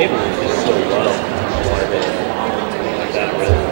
cable is so low. Why they like that really?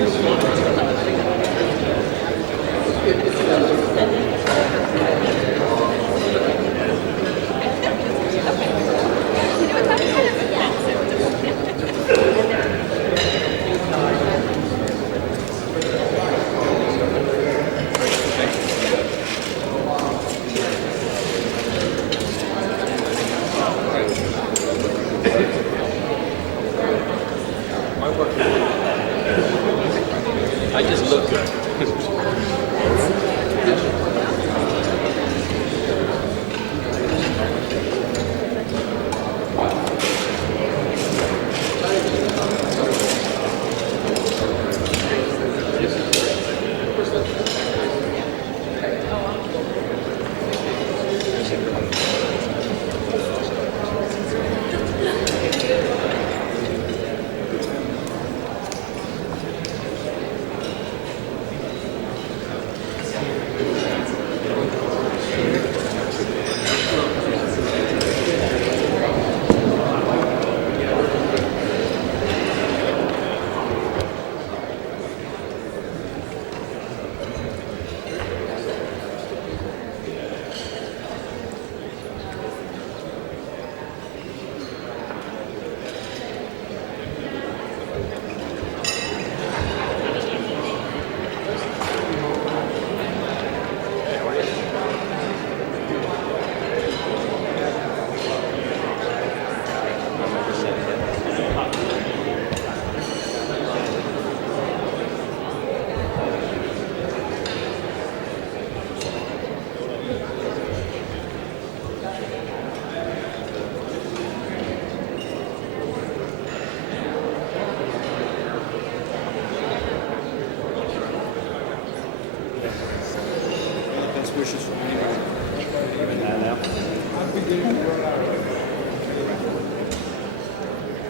It's a long I just look good.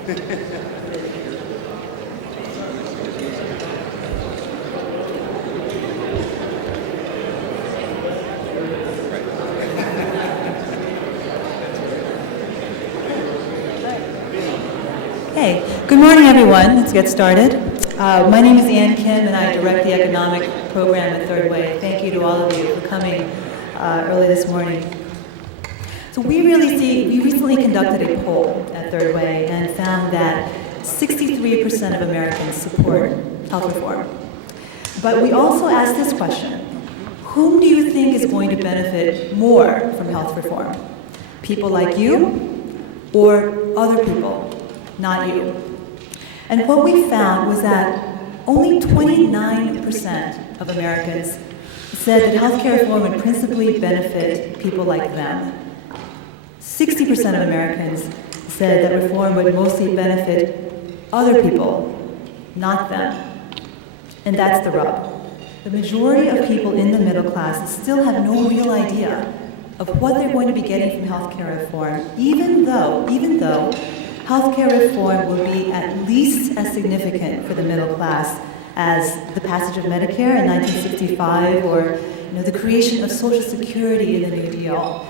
Hey, good morning, everyone. Let's get started. My name is Ann Kim, and I direct the economic program at Third Way. Thank you to all of you for coming early this morning. So we recently conducted a poll at Third Way and found that 63% of Americans support health reform. But we also asked this question: whom do you think is going to benefit more from health reform? People like you or other people? Not you. And what we found was that only 29% of Americans said that healthcare reform would principally benefit people like them. 60% of Americans said that reform would mostly benefit other people, not them. And that's the rub. The majority of people in the middle class still have no real idea of what they're going to be getting from healthcare reform, even though healthcare reform will be at least as significant for the middle class as the passage of Medicare in 1965 or the creation of Social Security in the New Deal.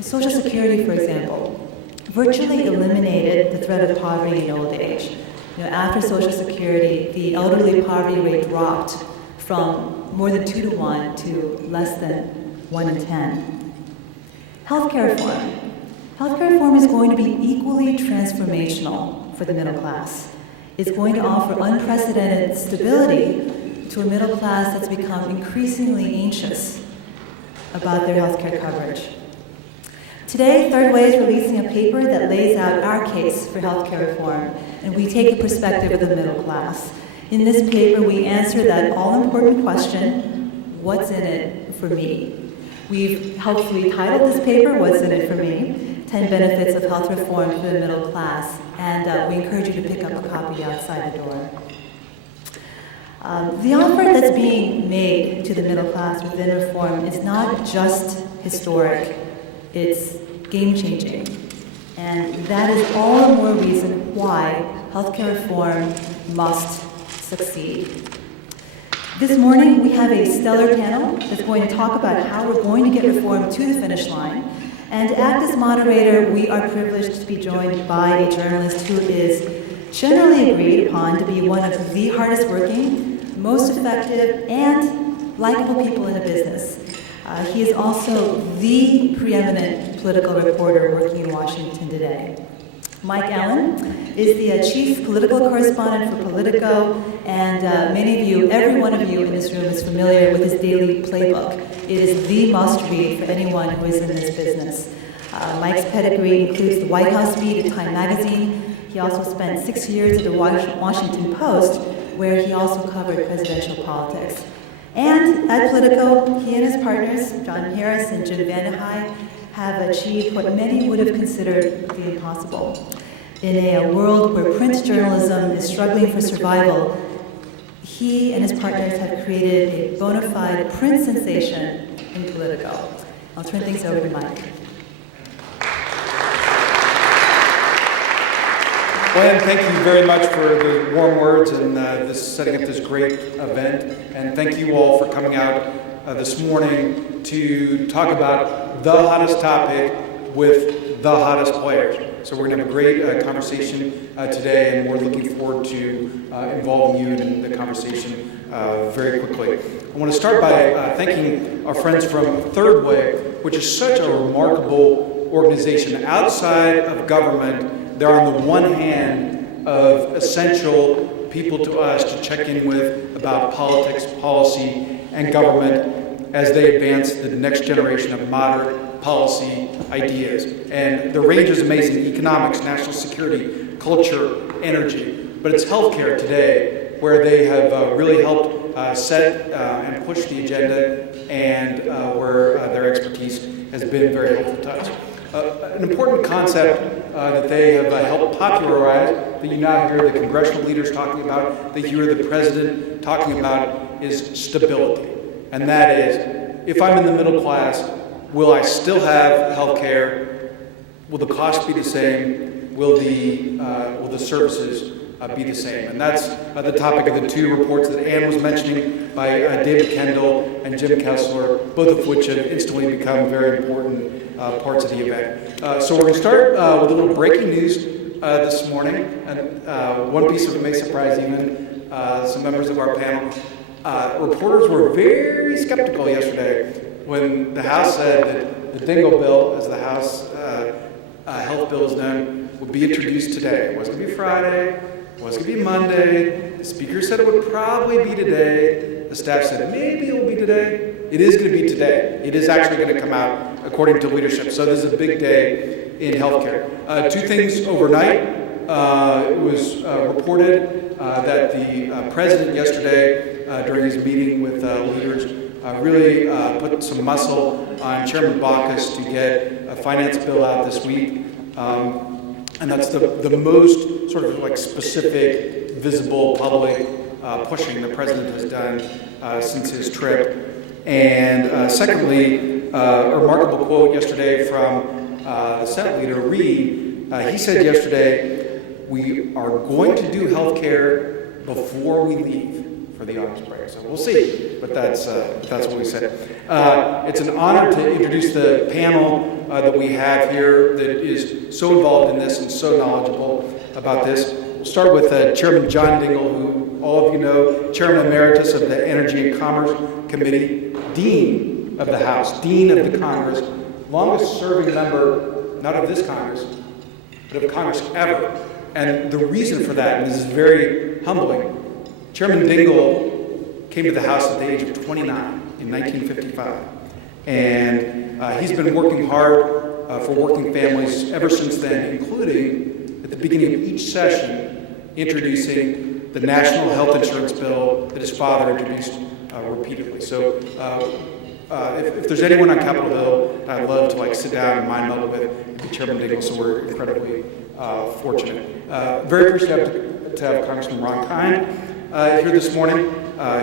Social Security, for example, virtually eliminated the threat of poverty in old age. After Social Security, the elderly poverty rate dropped from more than 2 to 1 to less than 1 in 10. Healthcare reform. Healthcare reform is going to be equally transformational for the middle class. It's going to offer unprecedented stability to a middle class that's become increasingly anxious about their healthcare coverage. Today, Third Way is releasing a paper that lays out our case for healthcare reform, and we take the perspective of the middle class. In this paper, we answer that all-important question: what's in it for me? We've helpfully titled this paper, What's in it for me? 10 Benefits of Health Reform for the Middle Class, and we encourage you to pick up a copy outside the door. The offer that's being made to the middle class within reform is not just historic, it's game-changing. And that is all the more reason why healthcare reform must succeed. This morning, we have a stellar panel that's going to talk about how we're going to get reform to the finish line. And to act as moderator, we are privileged to be joined by a journalist who is generally agreed upon to be one of the hardest working, most effective, and likable people in the business. He is also the preeminent political reporter working in Washington today. Mike Allen is the chief political correspondent for Politico, and many of you, every one of you in this room is familiar with his daily playbook. It is the must-read for anyone who is in this business. Mike's pedigree includes the White House beat at Time magazine. He also spent 6 years at the Washington Post, where he also covered presidential politics. And at Politico, he and his partners, John Harris and Jim Vandehei, have achieved what many would have considered the impossible. In a world where print journalism is struggling for survival, he and his partners have created a bona fide print sensation in Politico. I'll turn things over to Mike. Well, Ann, thank you very much for the warm words and setting up this great event. And thank you all for coming out this morning to talk about the hottest topic with the hottest players. So we're going to have a great conversation today, and we're looking forward to involving you in the conversation very quickly. I want to start by thanking our friends from Third Way, which is such a remarkable organization. Outside of government, they're on the one hand of essential people to us to check in with about politics, policy, and government as they advance the next generation of modern policy ideas. And the range is amazing: economics, national security, culture, energy. But it's healthcare today where they have really helped set and push the agenda, and where their expertise has been very helpful to us. An important concept that they have helped popularize, that you now hear the congressional leaders talking about, that you hear the president talking about, is stability. And that is, if I'm in the middle class, will I still have health care? Will the cost be the same? will the services be the same? And that's the topic of the two reports that Ann was mentioning by David Kendall and Jim Kessler, both of which have instantly become very important parts of the event. So we're going to start with a little breaking news this morning, and one piece of it may surprise even some members of our panel. Reporters were very skeptical yesterday when the House said that the Dingell bill, as the House health bill is known, would be introduced today. It wasn't going to be Friday, it wasn't going to be Monday. The Speaker said it would probably be today. The staff said maybe it will be today. It is going to be today. It is actually going to come out according to leadership. So this is a big day in healthcare. Two things overnight. It was reported that the president yesterday, during his meeting with leaders, really put some muscle on Chairman Baucus to get a finance bill out this week. And that's the most sort of like specific, visible, public pushing the president has done since his trip. And secondly, a remarkable quote yesterday from the Senate leader, Reid. He said yesterday, "We are going to do health care before we leave for the August break." So we'll see, but that's what we said. It's an honor to introduce the panel that we have here that is so involved in this and so knowledgeable about this. We'll start with Chairman John Dingell, who all of you know, Chairman Emeritus of the Energy and Commerce Committee, Dean of the House, Dean of the Congress, longest serving member, not of this Congress, but of Congress ever. And the reason for that, and this is very humbling, Chairman Dingell came to the House at the age of 29 in 1955. And he's been working hard for working families ever since then, including at the beginning of each session, introducing the National Health Insurance Bill that his father introduced repeatedly. So if there's anyone on Capitol Hill I'd love to sit down and mind meld with, it'd be Chairman Dingell, so we're incredibly fortunate. Very appreciative to have Congressman Ron Kind here this morning,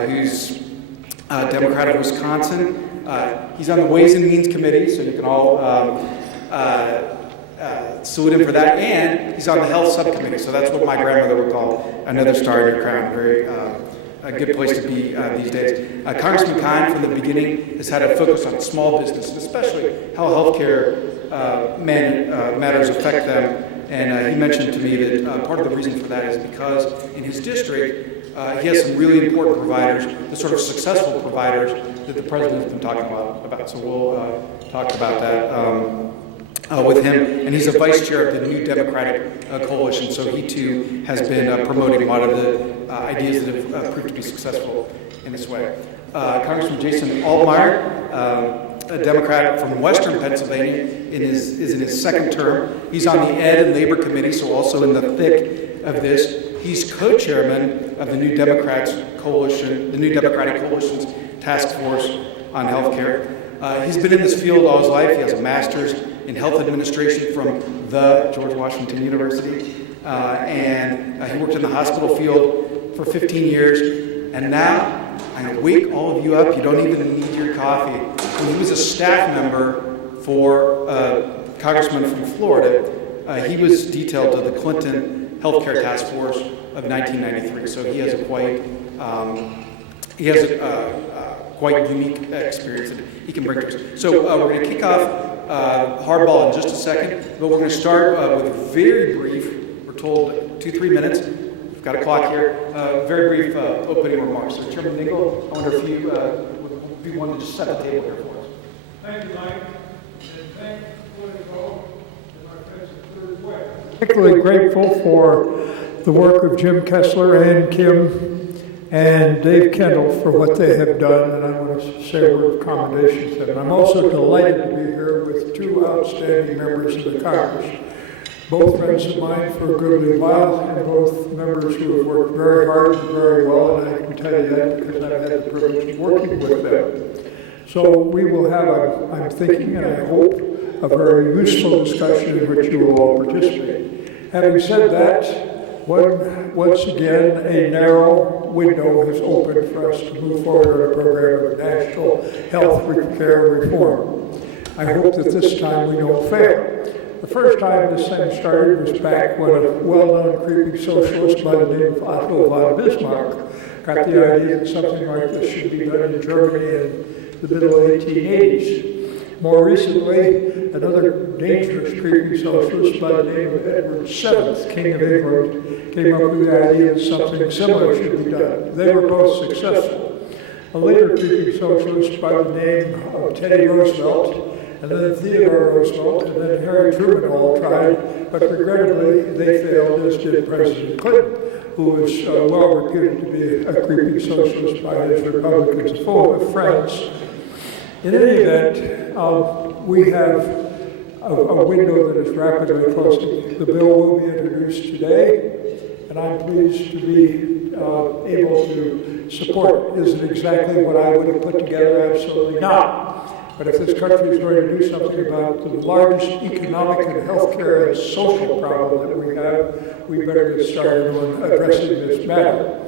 who's a Democrat of Wisconsin. He's on the Ways and Means Committee, so you can all salute him for that. And he's on the Health Subcommittee, so that's what my grandmother would call another star in your crown. Very a good place to be these days. Congressman Kind, from the beginning, has had a focus on small business, and especially how healthcare matters affect them. And he mentioned to me that part of the reason for that is because in his district, he has some really important providers, the sort of successful providers that the president has been talking about. So we'll talk about that with him. And he's a vice chair of the New Democratic Coalition, so he too has been promoting a lot of the ideas that have proved to be successful in this way. Congressman Jason Altmire, a Democrat from Western Pennsylvania, is in his second term. He's on the Ed and Labor Committee, so also in the thick of this. He's co-chairman of the New Democratic Coalition's Task Force on Healthcare. He's been in this field all his life. He has a master's in health administration from the George Washington University, and he worked in the hospital field for 15 years. And now, I'm going to wake all of you up. You don't even need your coffee. When he was a staff member for Congressman from Florida, he was detailed to the Clinton Healthcare Task Force of 1993. So he has a quite unique experience that he can bring to us. So we're going to kick off hardball in just a second, but we're going to start with a very brief, we're told 2-3 minutes, we've got a clock here, very brief opening remarks. So Chairman Dingell, I wonder if you would be one to just set the table here for us. Thank you, Mike, and thank you for the vote in our friends of Third Way. Particularly grateful for the work of Jim Kessler and Kim and Dave Kendall for what they have done, and I want to say a word of commendation to them. I'm also delighted to be here with two outstanding members of the Congress, both friends of mine for a goodly while, and both members who have worked very hard and very well, and I can tell you that because I've had the privilege of working with them. So we will have, I'm thinking, and I hope, a very useful discussion in which you will all participate. Having said that, once again, a narrow window has opened for us to move forward on a program of national health care reform. I hope that this time we don't fail. The first time this thing started was back when a well-known creepy socialist by the name of Otto von Bismarck got the idea that something like this should be done in Germany in the middle 1880s. More recently, another dangerous creepy socialist by the name of Edward VII, King of England, came up with the idea that something similar should be done. They were both successful. A later creepy socialist by the name of Teddy Roosevelt, and then Theodore Roosevelt, and then Harry Truman all tried, but regrettably they failed, as did President Clinton, who was well reputed to be a creepy socialist by his Republicans, full of friends. In any event, we have a window that is rapidly closing. The bill will be introduced today, and I'm pleased to be able to support it. Is it exactly what I would have put together? Absolutely not. But if this country is going to do something about the largest economic and healthcare and social problem that we have, we better get started on addressing this matter.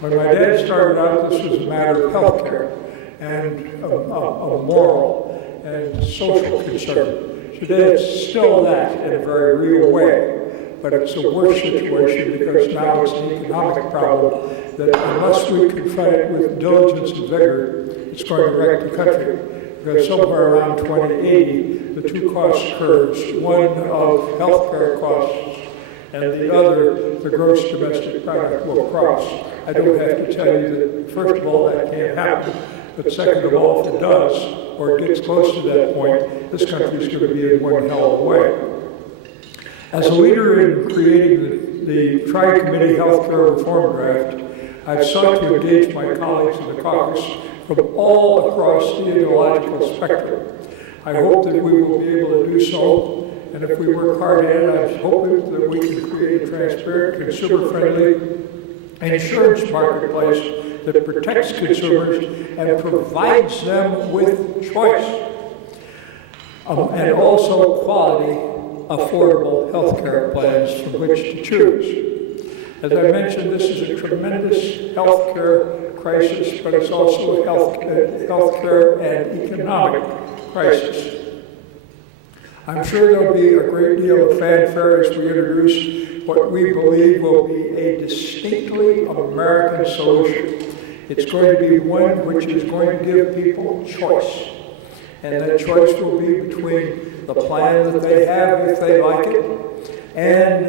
When my dad started out, this was a matter of healthcare and a moral and social concern. Today it's still that in a very real way, but it's a worse situation because now it's an economic problem that unless we confront it with diligence and vigor, it's going to wreck the country. Because somewhere around 2080, the two cost curves, one of healthcare costs and the other, the gross domestic product, will cross. I don't have to tell you that, first of all, that can't happen. But second of all, if it does, or it gets close to that point, this country is going to be in one hell of a way. As a leader in creating the Tri-Committee Healthcare Reform Draft, I've sought to engage my colleagues in the caucus from all across the ideological spectrum. I hope that we will be able to do so, and if we work hard at it, I'm hoping that we can create a transparent, consumer-friendly insurance marketplace that protects consumers and provides them with choice, and also quality, affordable health care plans from which to choose. As I mentioned, this is a tremendous health care crisis, but it's also a health care and economic crisis. I'm sure there'll be a great deal of fanfare as we introduce what we believe will be a distinctly American solution. It's going to be one which is going to give people choice. And that choice will be between the plan that they have if they like it, and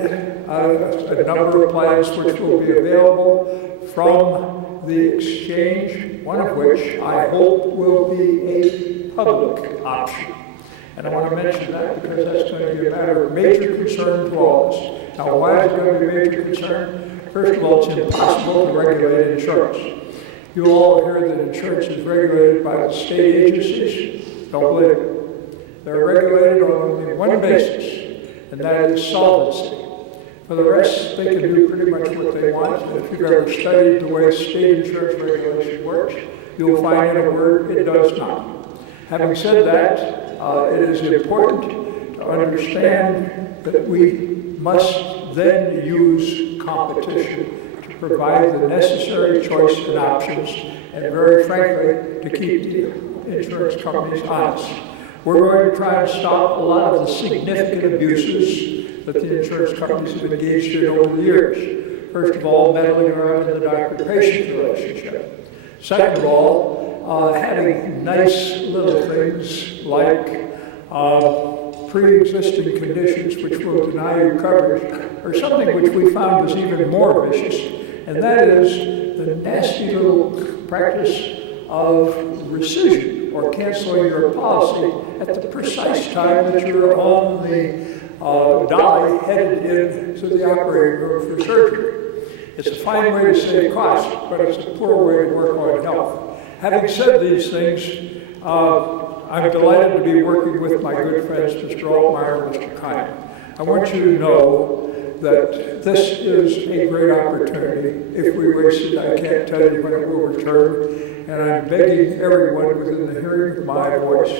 a number of plans which will be available from the exchange, one of which I hope will be a public option. And I want to mention that because that's going to be a matter of major concern to all of us. Now, why is it going to be a major concern? First of all, it's impossible to regulate insurance. You all hear that insurance is regulated by the state agencies. Don't believe it. They're regulated on only one basis, and that is solvency. For the rest, they can do pretty much what they want. And if you've ever studied the way state insurance regulation works, you'll find in a word it does not. Having said that, it is important to understand that we must then use competition to provide the necessary choice and options, and very frankly, to keep the insurance companies honest. We're going to try and stop a lot of the significant abuses that the insurance companies have engaged in over the years. First of all, meddling around in the doctor-patient relationship. Second of all, having nice little things like pre-existing conditions which will deny you coverage, or something which we found was even more vicious, and that is the nasty little practice of rescission or canceling your policy at the precise time that you're on the dolly headed into the operating room for surgery. It's a fine way to save costs, but it's a poor way to work on health. Having said these things, I'm delighted to be working with my good friends, Mr. Altmire and Mr. Kind. I want you to know that this is a great opportunity. If we waste it, I can't tell you when it will return, and I'm begging everyone within the hearing of my voice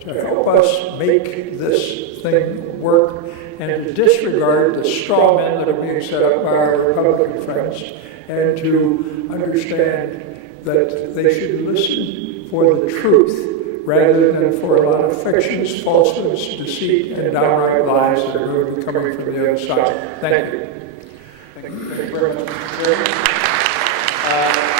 to help us make this thing work and to disregard the straw men that are being set up by our Republican friends, and to understand that they should listen for the truth rather than for a lot of fictions, falsehoods, deceit, and downright lies that are going to be coming from the other side. Thank you. Thank you very much, Mr. Chair.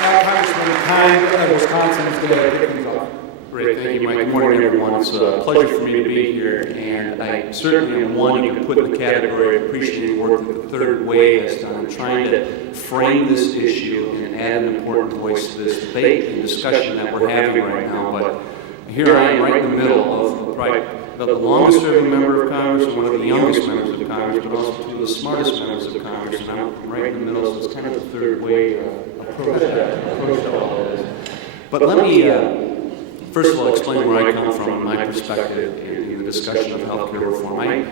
Now Congressman Kind of Wisconsin is going to kick things off. Great, thank you, Mike. Good morning, everyone. It's a pleasure for me to be here, and I certainly am one you can put in the category of appreciating the work that the Third Way has done in trying to frame this issue and add an important voice to this debate and discussion that we're having right now. But here I am right in the middle of probably the longest serving member of Congress and one of the youngest members of Congress, but also two of the smartest members of Congress, and I'm right in the middle, so it's kind of the Third Way approach to all of this. But let me first of all, explain where I come from and my perspective in the discussion of healthcare reform. I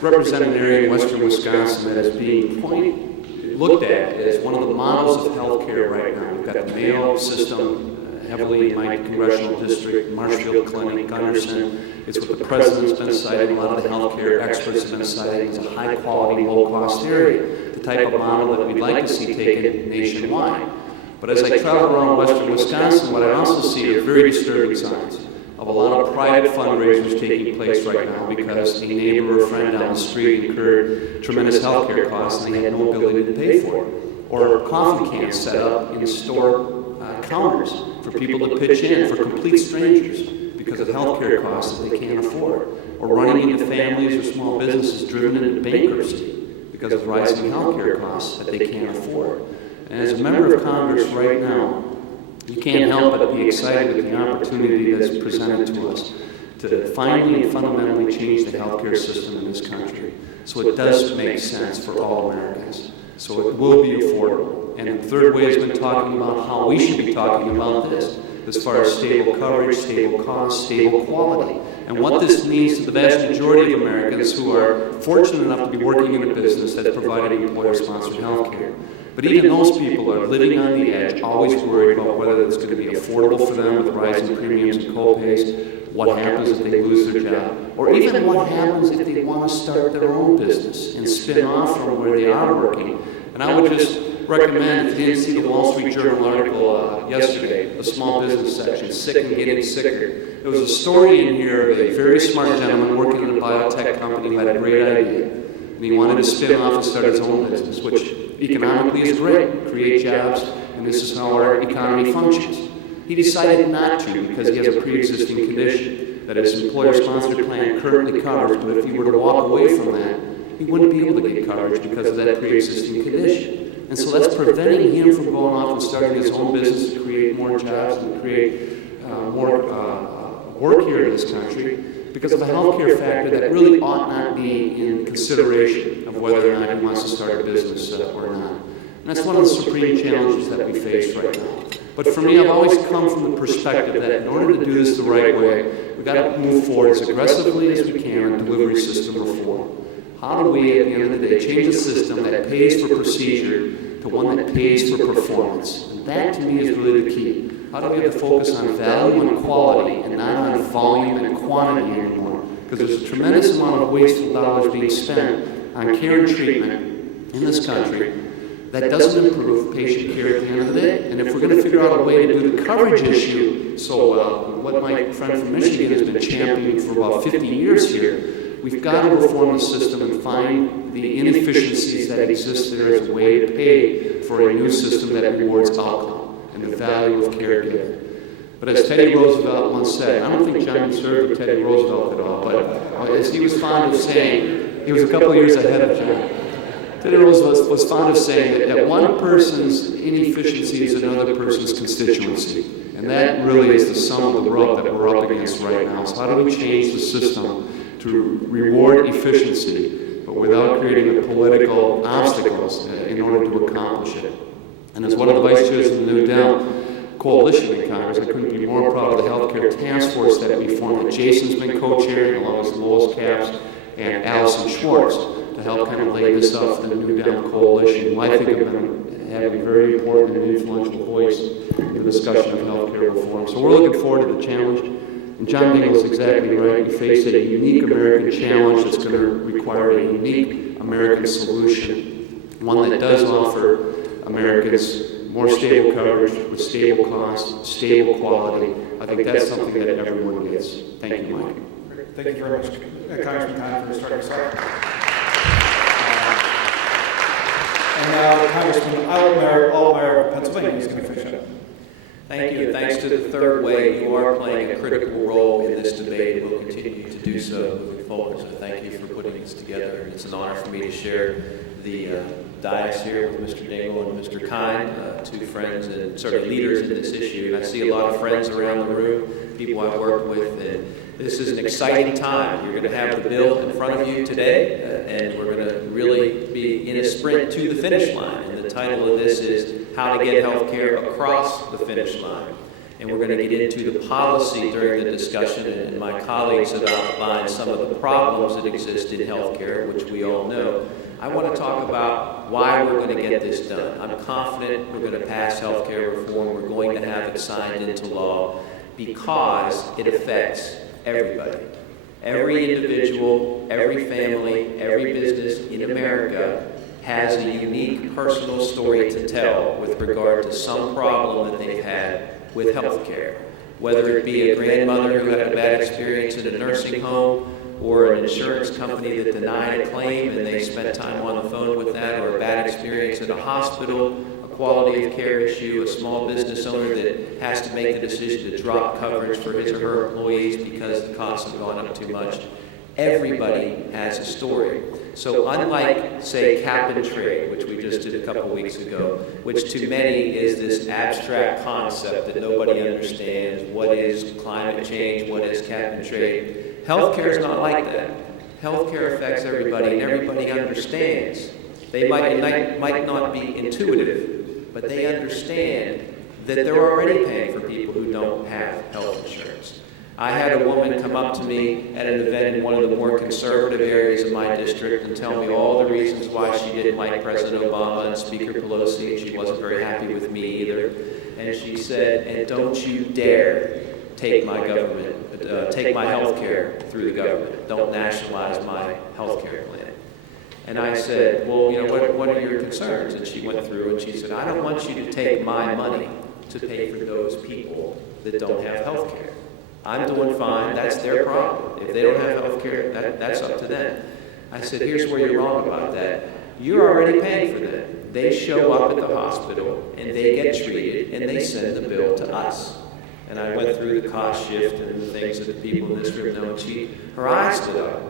represent an area in western Wisconsin that is being looked at as one of the models of healthcare right now. We've got the Mayo system heavily in my congressional district, Marshfield Clinic, Gunderson. It's what the president's been citing, a lot of the healthcare experts have been citing as a high-quality, low-cost area, the type of model that we'd like to see taken nationwide. But as I travel around western Wisconsin, what I also see are very disturbing signs of a lot of private fundraisers taking place right now because a neighbor or friend down the street incurred tremendous health care costs and they had no ability to pay for it. Or coffee cans set up in store counters for people to pitch in for complete strangers because of health care costs that they can't afford. Or running into families or small businesses driven into bankruptcy because of rising health care costs that they can't afford. And as a member of Congress right now, you can't help but be excited with the opportunity that's presented to us to finally and fundamentally change the healthcare system in this country so it does make sense for all Americans, so it will be affordable. And the Third Way has been talking about how we should be talking about this as far as stable coverage, stable cost, stable quality, and what this means to the vast majority of Americans who are fortunate enough to be working in a business that's providing employer-sponsored health care. But even those people are living on the edge, always worried about whether it's going to be affordable for them with rising premiums and co-pays, what happens if they lose their job, or even what happens if they want to start their own business and spin off from where they are working. And I would just recommend, if you didn't see the Wall Street Journal article yesterday, the small business section, sick and getting sicker. There was a story in here of a very smart gentleman working in a biotech company who had a great idea. And he wanted to spin off and start his own business, which economically is great, create jobs, and this is how our economy functions. He decided not to because he has a pre-existing condition that his employer-sponsored plan currently covers, but if he were to walk away from that, he wouldn't be able to get coverage because of that pre-existing condition. And so that's preventing him from going off and starting his own business to create more jobs and create more work here in this country, because of a healthcare factor that really ought not be in consideration of whether or not he wants to start a business or not. And that's one of the supreme challenges that we face right now. But for me, I've always come from the perspective that in order to do this the right way, we've got to move forward as aggressively as we can on delivery system reform. How do we, at the end of the day, change a system that pays for procedure to one that pays for performance? And that, to me, is really the key. How do we have to focus on value and quality and not on volume and quantity anymore? Because there's a tremendous amount of wasteful dollars being spent on care and treatment in this country that doesn't improve patient care at the end of the day. And if we're going to figure out a way to do the coverage issue so well, what my friend from Michigan has been championing for about 50 years here, we've got to reform the system and find the inefficiencies that exist there as a way to pay for a new system that rewards outcome and the value of care given. But as Teddy Roosevelt once said, I don't think John served with Teddy Roosevelt at all, but as he was fond of saying, he was a couple of years ahead of John. Teddy Roosevelt was fond of saying that one person's inefficiency is another person's constituency. And that really is the sum of the rub that we're up against right now. So how do we change the system to reward efficiency, but without creating the political obstacles in order to accomplish it? And as one of the vice chairs of the New Deal coalition in Congress, I couldn't be more proud of the healthcare task force that we formed, that Jason's been co-chairing, along with Lois Capps and Allison Schwartz, to help kind of lay this out for the New Deal coalition, who I think have been having a very important and influential voice in the discussion of healthcare reform. So we're looking forward to the challenge. And John Dingell is exactly right. We face a unique American challenge that's going to require a unique American solution, one that does offer Americans more stable coverage with stable costs, stable quality. I think that's something that everyone gets. Thank you, Mike. Thank you very much, Congressman Kind, for starting us off. And now Congressman Altmire of Pennsylvania is going to finish up. Thank you, and thanks to the Third Way, you are playing a critical role in this debate and will continue to do so moving forward. So thank you for putting this together. It's an honor for me to share the dais here with Mr. Dingell and Mr. Kind, two friends and certainly leaders in this issue. And I see a lot of friends around the room, people I've worked with, and this is an exciting time. You're going to have the bill in front of you today, and we're going to really be in a sprint to the finish line. And the title of this is How to Get Health Care Across the Finish Line. And we're going to get into the policy during the discussion, and my colleagues have outlined some of the problems that exist in health care, which we all know. I want to talk about why we're going to get this done. I'm confident we're going to pass health care reform. We're going to have it signed into law because it affects everybody. Every individual, every family, every business in America has a unique personal story to tell with regard to some problem that they've had with health care. Whether it be a grandmother who had a bad experience in a nursing home, or an insurance company that denied a claim and they spent time on the phone with that, or a bad experience at a hospital, a quality of care issue, a small business owner that has to make the decision to drop coverage for his or her employees because the costs have gone up too much. Everybody has a story. So unlike, say, cap and trade, which we just did a couple weeks ago, which to many is this abstract concept that nobody understands, what is climate change, what is cap and trade, healthcare is not like that. Healthcare affects everybody, and everybody understands. They might not be intuitive, but they understand that they're already paying for people who don't have health insurance. I had a woman come up to me at an event in one of the more conservative areas of my district and tell me all the reasons why she didn't like President Obama and Speaker Pelosi, and she wasn't very happy with me either. And she said, "And don't you dare take my take my health care through the government. Don't nationalize my health care plan." And I said, "Well, what are your concerns?" And she went through and she said, "I don't want you to take my money to pay for those people that don't have health care. I'm doing fine. That's their problem. If they don't have health care, that's up to them." I said, "Here's where you're wrong about that. You're already paying for them. They show up at the hospital and they get treated and they send the bill to us." And I went through the cost shift and the things that the people in this room know, and her eyes lit up.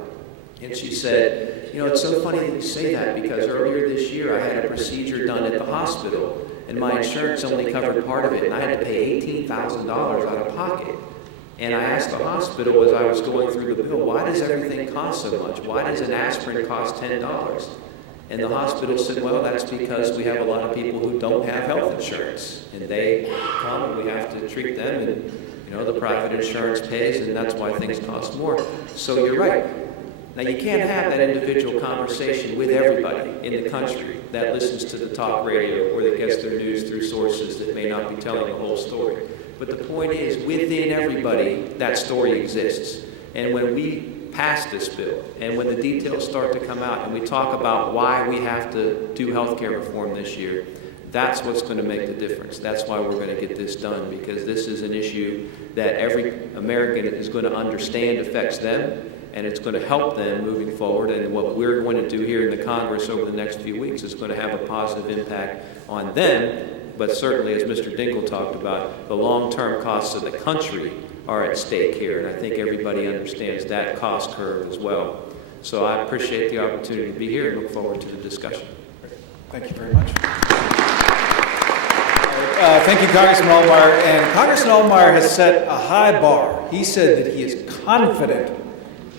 And she said, "It's so funny that you say that, because earlier this year I had a procedure done at the hospital and my insurance only covered part of it, and I had to pay $18,000 out of pocket. And I asked the hospital as I was going through the bill, why does everything cost so much? Why does an aspirin cost $10? And the hospital said, well, that's because we have a lot of people who don't have health insurance. And they come and we have to treat them, and the private insurance pays, and that's why things cost more. So you're right. Now, you can't have that individual conversation with everybody in the country that listens to the talk radio or that gets their news through sources that may not be telling the whole story. But the point is, within everybody, that story exists. And when we pass this bill, and when the details start to come out, and we talk about why we have to do healthcare reform this year, that's what's going to make the difference. That's why we're going to get this done, because this is an issue that every American is going to understand affects them, and it's going to help them moving forward. And what we're going to do here in the Congress over the next few weeks is going to have a positive impact on them. But certainly, as Mr. Dingell talked about, the long-term costs of the country are at stake here, and I think everybody understands that cost curve as well. So I appreciate the opportunity to be here and look forward to the discussion. Thank you very much. Thank you, Congressman Altmire. And Congressman Altmire has set a high bar. He said that he is confident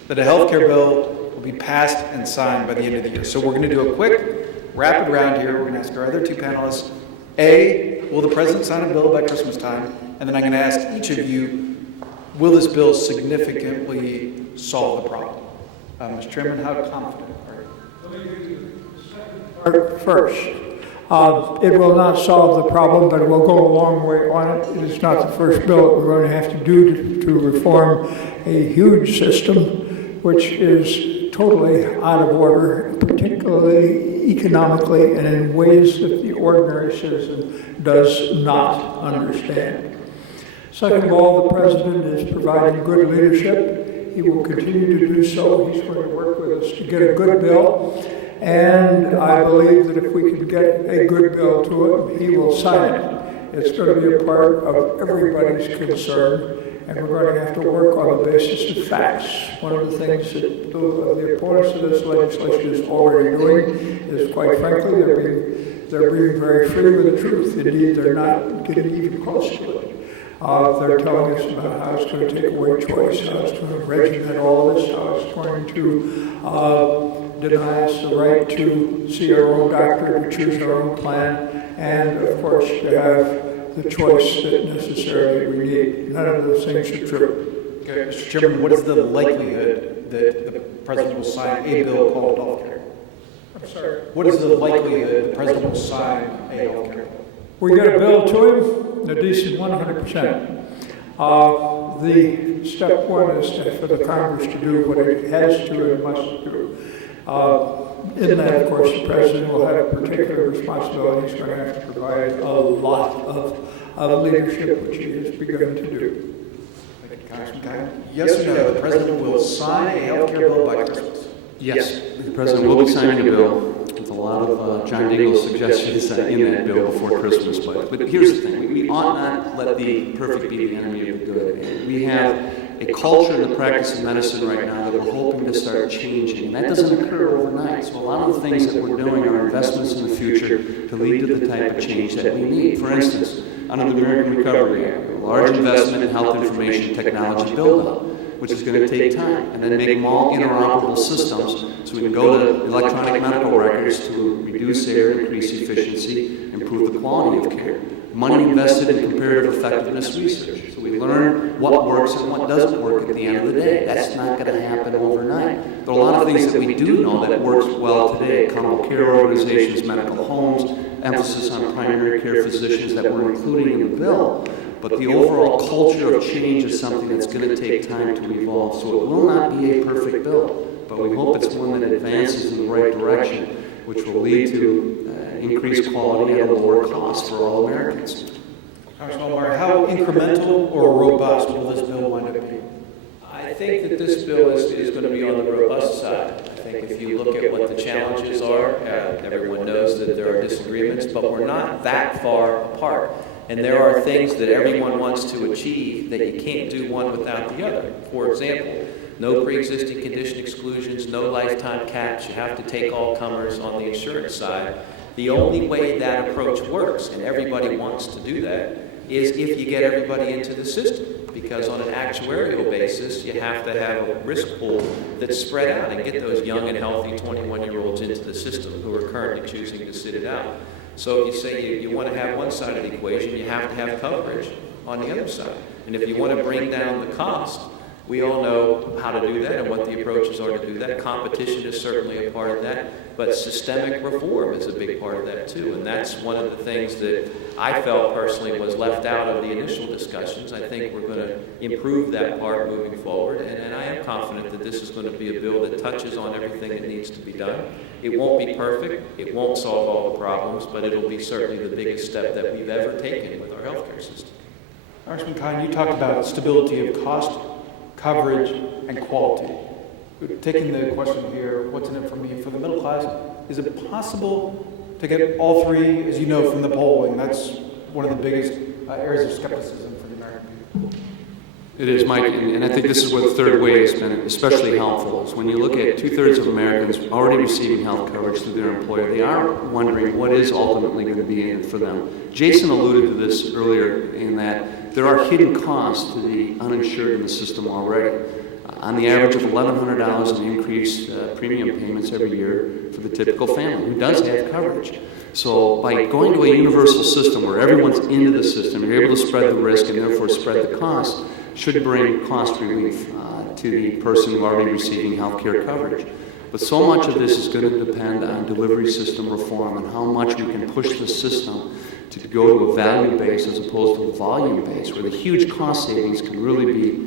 that a health care bill will be passed and signed by the end of the year. So we're going to do a quick, rapid round here. We're going to ask our other two panelists, A, will the president sign a bill by Christmas time? And then I'm going to ask each of you, will this bill significantly solve the problem? Mr. Chairman, how confident are you? First, it will not solve the problem, but it will go a long way on it. It is not the first bill that we're going to have to do to reform a huge system, which is totally out of order, particularly economically and in ways that the ordinary citizen does not understand. Second of all, the President is providing good leadership. He will continue to do so. He's going to work with us to get a good bill. And I believe that if we can get a good bill to him, he will sign it. It's going to be a part of everybody's concern, and we're going to have to work on the basis of facts. One of the things that the opponents of this legislation is already doing is, quite frankly, they're being very free with the truth. Indeed, they're not getting even close to it. They're telling us about how it's going to take away choice, how it's going to regiment all this, how it's going to deny us the right to see our own doctor, to choose our own plan, and of course to have the choice that necessarily we need. None of those things are true. Okay, Mr. Chairman, what is the likelihood that the President will sign a bill called healthcare? I'm sorry. What is the likelihood the President will sign a healthcare bill? We get a bill to him, a decent 100%. The step one is for the Congress to do what it has to and must do. In that, of course, the President will have a particular responsibility. He's going to have to provide a lot of leadership, which he has begun to do. Thank you, Congressman Kind. Yes or no, the President will sign a healthcare bill by Christmas? Yes, the President will be signing a bill with a lot of John Dingell suggestions in that bill before Christmas. But here's the thing, we ought not let the perfect be the enemy of the good. And we have a culture in the practice of medicine right now that we're hoping to start changing. And that doesn't occur overnight. So a lot of the things that we're doing are investments in the future to lead to the type of change that we need. For instance, under the American Recovery Act, a large investment in health information technology build-up, which is going to take time, and then make them all interoperable systems so we can go to electronic medical records to reduce error, increase efficiency, improve the quality of care. Money invested in comparative effectiveness research, so we learn what works and what doesn't work at the end of the day. That's not going to happen overnight. There are a lot of things that we do know that works well today: accountable care organizations, medical homes, emphasis on primary care physicians that we're including in the bill. But the overall culture of change is something that's going to take time to evolve. So it will not be a perfect bill, but we hope it's one that advances in the right direction, which will lead to increased quality at a lower cost for all Americans. Congressman Altmire, how incremental or robust will this bill wind up being? I think that this bill is going to be on the robust side. I think if you look at what the challenges are, everyone knows that there are disagreements, but we're not that far apart. And there are things that everyone wants to achieve that you can't do one without the other. For example, no pre-existing condition exclusions, no lifetime caps. You have to take all comers on the insurance side. The only way that approach works, and everybody wants to do that, is if you get everybody into the system. Because on an actuarial basis, you have to have a risk pool that's spread out and get those young and healthy 21-year-olds into the system who are currently choosing to sit it out. So if you say you want to have one side of the equation, you have to have coverage on the other side. And if you want to bring down the cost, we all know how to do that and what the approaches are to do that. Competition is certainly a part of that, but systemic reform is a big part of that too. And that's one of the things that I felt personally was left out of the initial discussions. I think we're going to improve that part moving forward, and I am confident that this is going to be a bill that touches on everything that needs to be done. It won't be perfect, it won't solve all the problems, but it'll be certainly the biggest step that we've ever taken with our healthcare system. Congressman Kind, you talked about stability of cost, coverage, and quality. Taking the question here, what's in it for me? For the middle class, is it possible to get all three? As you know from the polling, that's one of the biggest areas of skepticism for the American people. It is, Mike, and I think this is where the third way has been especially helpful, is when you look at 2/3 of Americans already receiving health coverage through their employer, they are wondering what is ultimately going to be in it for them. Jason alluded to this earlier in that there are hidden costs to the uninsured in the system already. On the average of $1,100 in increased premium payments every year for the typical family who does have coverage. So by going to a universal system where everyone's into the system, you're able to spread the risk and therefore spread the cost, should bring cost relief to the person who's already receiving health care coverage. But so much of this is going to depend on delivery system reform and how much we can push the system to go to a value base as opposed to a volume base, where the huge cost savings can really be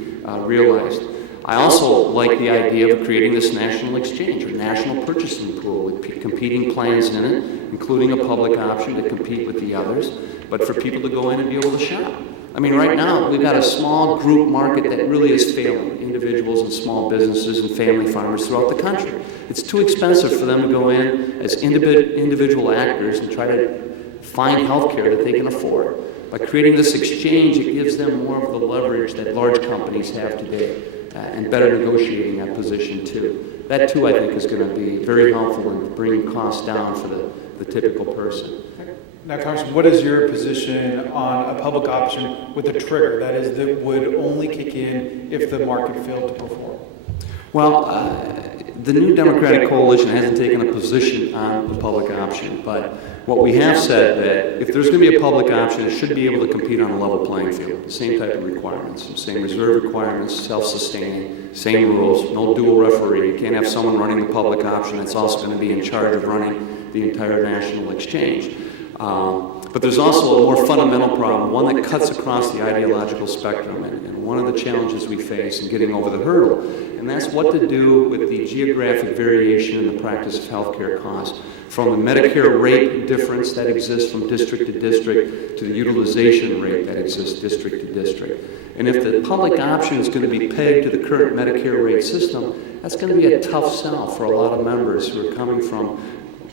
realized. I also like the idea of creating this national exchange or national purchasing pool with competing plans in it, including a public option to compete with the others, but for people to go in and be able to shop. I mean, right now, we've got a small group market that really is failing, individuals and small businesses and family farmers throughout the country. It's too expensive for them to go in as individual actors and try to find health care that they can afford. By creating this exchange, it gives them more of the leverage that large companies have today and better negotiating that position too. That too, I think, is going to be very helpful in bringing costs down for the typical person. Now, Congressman, what is your position on a public option with a trigger, that is, that would only kick in if the market failed to perform? Well, the new Democratic coalition hasn't taken a position on the public option, but what we have said that if there's going to be a public option, it should be able to compete on a level playing field. The same type of requirements, same reserve requirements, self-sustaining, same rules, no dual referee. You can't have someone running the public option that's also going to be in charge of running the entire national exchange. But there's also a more fundamental problem, one that cuts across the ideological spectrum, and one of the challenges we face in getting over the hurdle, and that's what to do with the geographic variation in the practice of healthcare costs, from the Medicare rate difference that exists from district to district to the utilization rate that exists district to district. And if the public option is going to be pegged to the current Medicare rate system, that's going to be a tough sell for a lot of members who are coming from,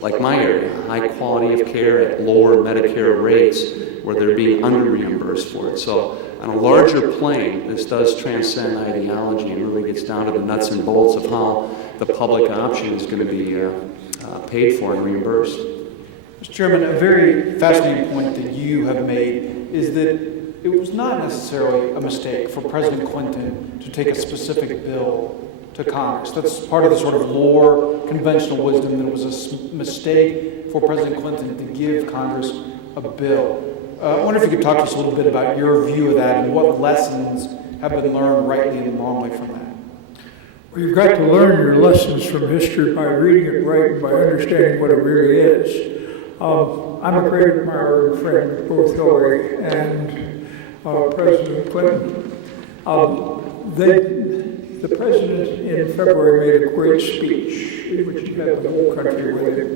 like my area, high quality of care at lower Medicare rates where they're being under-reimbursed for it. So on a larger plane, this does transcend ideology and really gets down to the nuts and bolts of how the public option is going to be paid for and reimbursed. Mr. Chairman, a very fascinating point that you have made is that it was not necessarily a mistake for President Clinton to take a specific bill to Congress. That's part of the sort of lore, conventional wisdom, that it was a mistake for President Clinton to give Congress a bill. I wonder if you could talk to us a little bit about your view of that and what lessons have been learned rightly and wrongly from that. Well, you've got to learn your lessons from history by reading it right and by understanding what it really is. I'm a great admirer and friend of both Hillary and President Clinton. The president in February made a great speech, in which he had the whole country with him.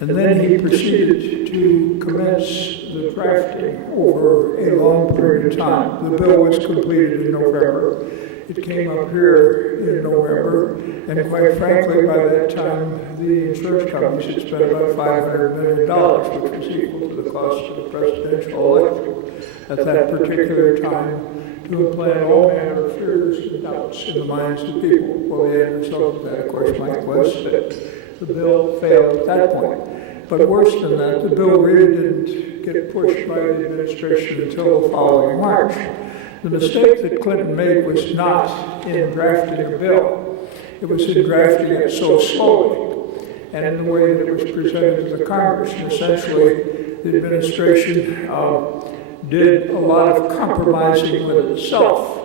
And then he proceeded to commence the drafting over a long period of time. The bill was completed in November. It came up here in November, and quite frankly, by that time, the insurance companies had spent about $500 million, which was equal to the cost of the presidential election at that particular time, to implant all manner of fears and doubts in the minds of people. Well, the end result of that, of course, Mike, was that the bill failed at that point. But worse than that, the bill really didn't get pushed by the administration until the following March. The mistake that Clinton made was not in drafting a bill. It was in drafting it so slowly and in the way that it was presented to the Congress. And essentially, the administration did a lot of compromising with itself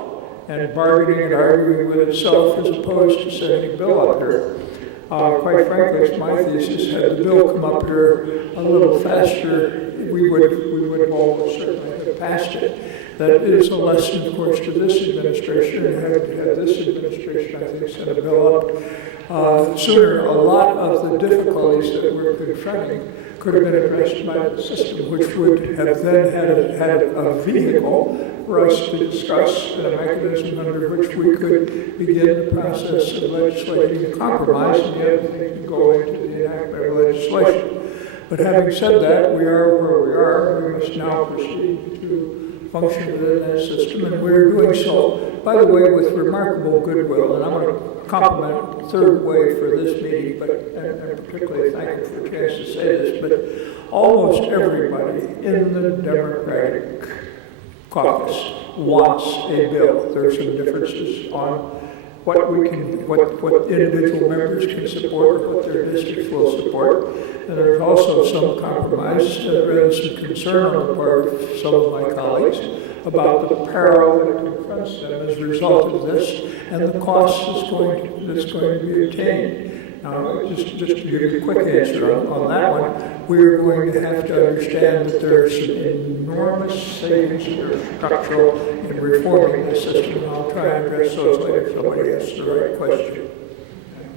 and bargaining and arguing with itself as opposed to sending a bill up here. Quite frankly, it's my thesis, had the bill come up here a little faster, we would almost certainly have passed it. That is a lesson, of course, to this administration, and had this administration, I think, sent a bill up sooner, a lot of the difficulties that we're confronting could have been addressed by the system, which would have then had a vehicle for us to discuss and a mechanism under which we could begin the process of legislating a compromise and everything to go into the enactment of legislation. But having said that, we are where we are. We must now proceed to function within that system, and we're doing so, by the way, with remarkable goodwill. And I want to compliment Third Way for this meeting, and particularly thankful for the chance to say this, but almost everybody in the Democratic caucus wants a bill. There are some differences on what individual members can support, what their districts will support. And there's also some compromise, and some concern on the part of some of my colleagues about the peril that confronts them as a result of this and the cost that's going to be attained. Now, just to give you a quick answer on that one, we're going to have to understand that there are some enormous savings that are structural in reforming the system, and I'll try and address those later if somebody asks the right question.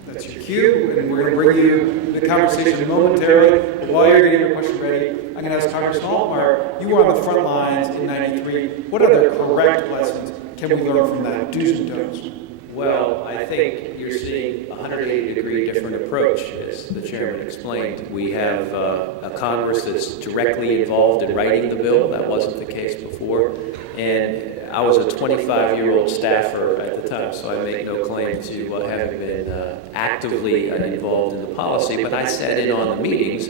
That's your cue, and we're going to bring you the conversation momentarily. While you're getting your question ready, I'm going to ask Congressman Altmire, you were on the front lines in '93. What other correct lessons can we learn from that? Do's and don'ts. Well, I think you're seeing a 180-degree different approach, as the chairman explained. We have a Congress that's directly involved in writing the bill. That wasn't the case before. And I was a 25-year-old staffer at the time, so I make no claim to having been actively involved in the policy. But I sat in on the meetings,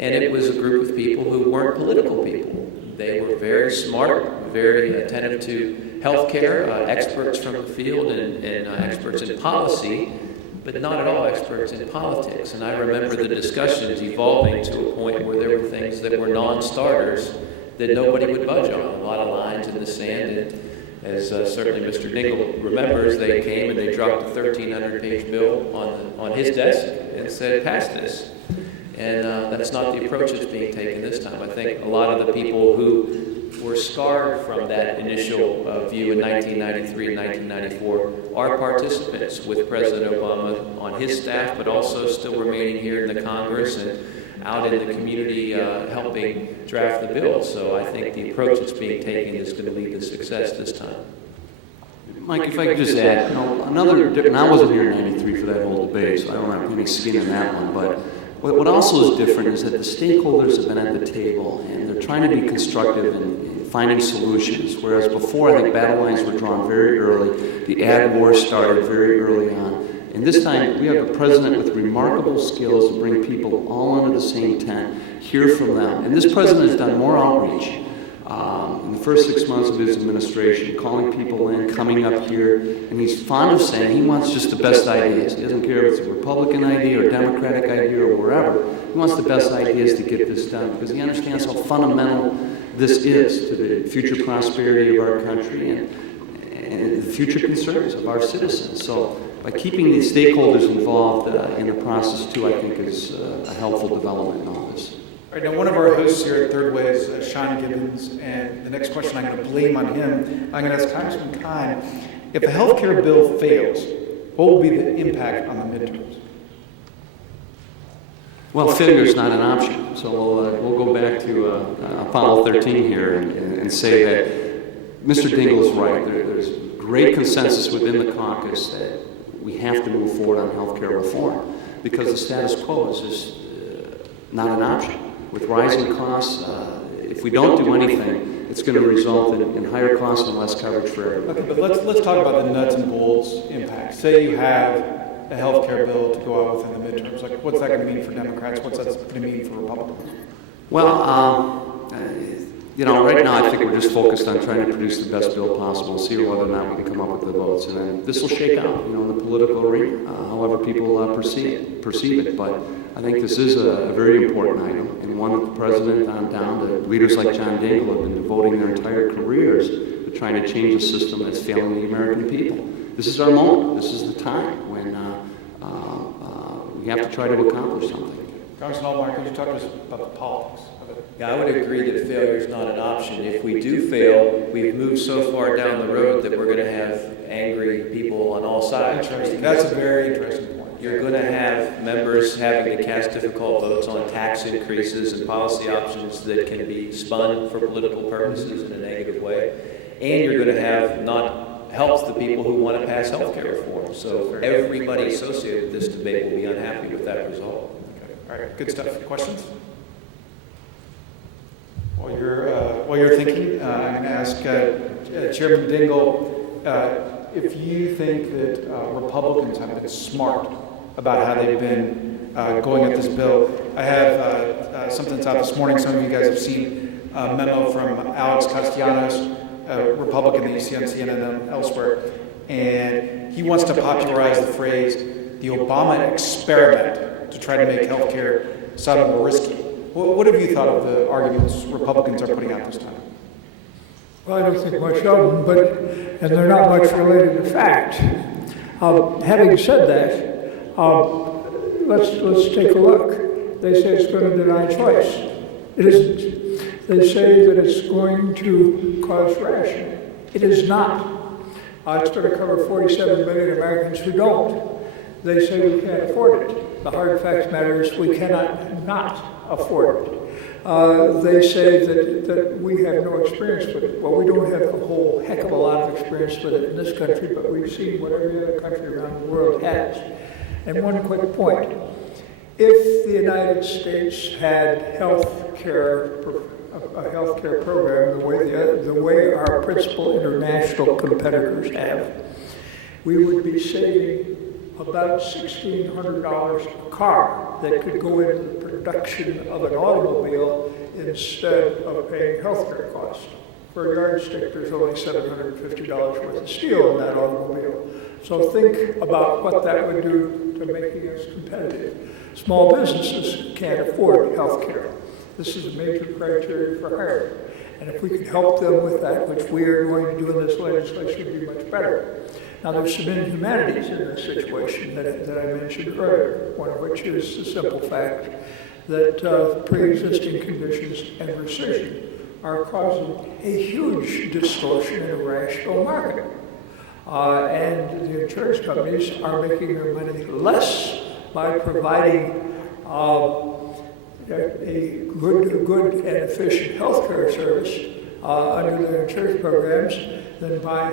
and it was a group of people who weren't political people. They were very smart, very attentive to healthcare, experts from the field and experts in policy, but not at all experts in politics. And I remember the discussions evolving to a point where there were things that were non-starters that nobody would budge on, a lot of lines in the sand. And as certainly Mr. Dingell remembers, they came and they dropped a 1,300-page bill on his desk and said, pass this. And that's not the approach that's being taken this time. I think a lot of the people who were scarred from that initial view in 1993 and 1994 are participants with President Obama on his staff, but also still remaining here in the Congress and out in the community helping draft the bill. So I think the approach that's being taken is going to lead to success this time. Mike, if I could just add, and I wasn't here in '93 for that whole debate, so I don't have any skin in that one, but what also is different is that the stakeholders have been at the table and they're trying to be constructive in finding solutions, whereas before I think battle lines were drawn very early, the ad war started very early on, and this time we have a president with remarkable skills to bring people all under the same tent, hear from them, and this president has done more outreach in the first 6 months of his administration, calling people in, coming up here, and he's fond of saying he wants just the best ideas. He doesn't care if it's a Republican idea or Democratic idea or wherever. He wants the best ideas to get this done because he understands how fundamental this is to the future prosperity of our country and the future concerns of our citizens. So by keeping the stakeholders involved in the process too, I think is a helpful development in all this. All right, now one of our hosts here at Third Way is Sean Gibbons, and the next question I'm going to blame on him. I'm going to ask Congressman Kind, if a health care bill fails, what will be the impact on the midterms? Well, failure is not an option. So we'll go back to Apollo 13 here and say that Mr. Dingell is right. There's great consensus within the caucus that we have to move forward on health care reform because the status quo is just not an option. With rising costs, if we don't do anything, it's going to result in higher costs and less coverage for everybody. Okay, but let's talk about the nuts and bolts impact. Say you have a health care bill to go out within the midterms. Like, what's that going to mean for Democrats? What's that going to mean for Republicans? Well, right now I think we're just focused on trying to produce the best bill possible and see whether or not we can come up with the votes. And then this will shake out, in the political arena, however people perceive it. But I think this is a very important item, and one that the president on down to leaders like John Dingell have been devoting their entire careers to trying to change a system that's failing the American people. This is our moment. This is the time when we have to try to accomplish something. Congressman Altmire, could you talk to us about the politics of it? Yeah, I would agree that failure is not an option. If we do fail, we've moved so far down the road that we're going to have angry people on all sides. Interesting. That's a very interesting point. You're going to have members having to cast difficult votes on tax increases and policy options that can be spun for political purposes in a negative way. And you're going to have not helps the people who want to pass health care reform. So everybody associated with this debate will be unhappy with that result. Okay. All right, good stuff. Questions? While you're thinking, I'm going to ask Chairman Dingell if you think that Republicans have been smart about how they've been going at this bill. I have something that's out this morning. Some of you guys have seen a memo from Alex Castellanos, a Republican that you see on CNN and elsewhere, and he wants to popularize the phrase, the Obama experiment, to try to make healthcare sound more risky. What have you thought of the arguments Republicans are putting out this time? Well, I don't think much of them, and they're not much related to fact. Having said that, let's take a look. They say it's going to deny choice. It isn't. They say that it's going to cause rationing. It is not. It's going to cover 47 million Americans who don't. They say we can't afford it. The hard fact matter is we cannot not afford it. They say that we have no experience with it. Well, we don't have a whole heck of a lot of experience with it in this country, but we've seen what every other country around the world has. And one quick point. If the United States had a health care program the way our principal international competitors have, we would be saving about $1,600 a car that could go into the production of an automobile instead of paying healthcare costs. For a yardstick, there's only $750 worth of steel in that automobile. So think about what that would do to making us competitive. Small businesses can't afford healthcare. This is a major criteria for hiring. And if we could help them with that, which we are going to do in this legislation, would be much better. Now, there's some inhumanities in this situation that I mentioned earlier, one of which is the simple fact that pre-existing conditions and rescission are causing a huge distortion in a rational market. And the insurance companies are making their money less by providing a good and efficient healthcare service under their insurance programs than by,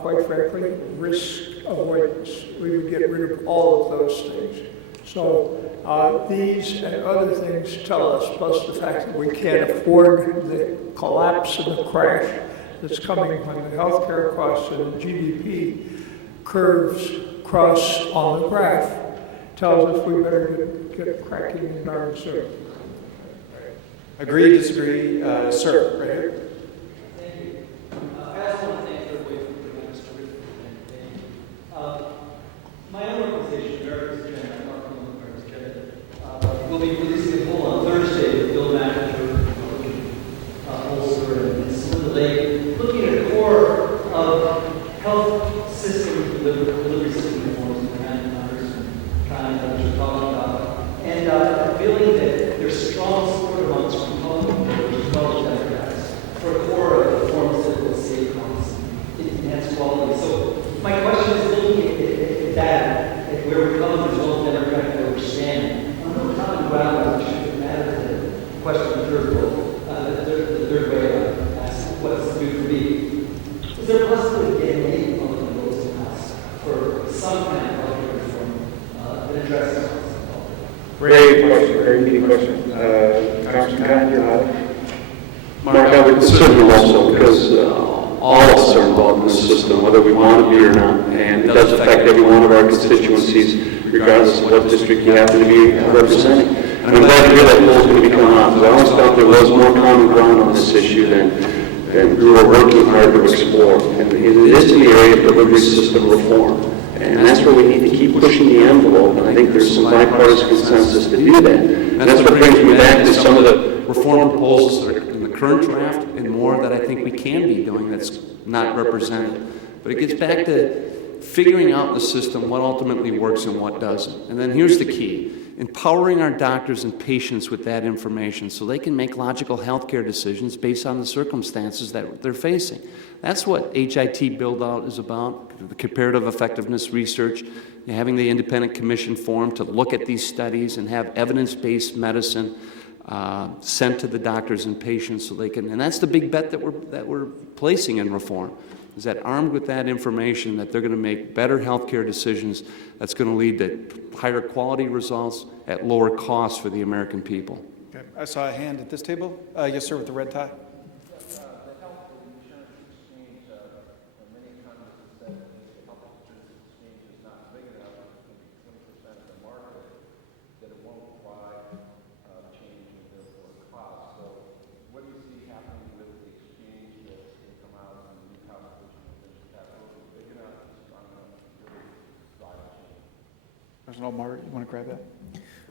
quite frankly, risk avoidance. We would get rid of all of those things. So these and other things tell us, plus the fact that we can't afford the collapse and the crash that's coming when the healthcare costs and the GDP curves cross on the graph, tells us we better get cracking and darn soon. Agree, disagree, sir, right here. Thank you. I also want to thank the way for putting this my own organization, America's will be releasing a poll on Thursday with Bill Manager, Holster, and Slim Lake, looking at the core of health system delivery system reforms that Congressman Kind and others are talking about, and feeling that there's strong support amongst Republican voters as well as Democrats for a core of reforms that will save costs, enhance quality. So my question is looking at that, at where we're coming as well as Democratic voters stand. On the common ground, which should matter to the question of the third way asks what's new for me. Is there a possibility getting any Republican votes in the House for some kind of healthcare reform that addresses this? Great question, very neat question. Congressman Kind, Mark, I would certainly also, because all of us are involved in the system, whether we want to be or not, and it does affect every one of our constituencies, regardless of what district you happen to be representing. And I'm glad to hear that poll is going to be coming off, because I always felt there was more common ground on this issue than we were working hard to explore. And it is in the area of delivery system reform. And that's where we need to keep pushing the envelope, and I think there's some bipartisan consensus to do that. And that's what brings me back to some of the reform proposals that are in the current draft and more that I think we can be doing that's not represented. But it gets back to figuring out the system, what ultimately works and what doesn't. And then here's the key. Empowering our doctors and patients with that information so they can make logical healthcare decisions based on the circumstances that they're facing. That's what HIT build-out is about, the comparative effectiveness research, having the independent commission formed to look at these studies and have evidence-based medicine sent to the doctors and patients so they can, and that's the big bet that we're placing in reform, is that armed with that information that they're going to make better healthcare decisions that's going to lead to higher quality results at lower costs for the American people. Okay. I saw a hand at this table. Yes, sir, with the red tie. Congressman Altmire, you want to grab that?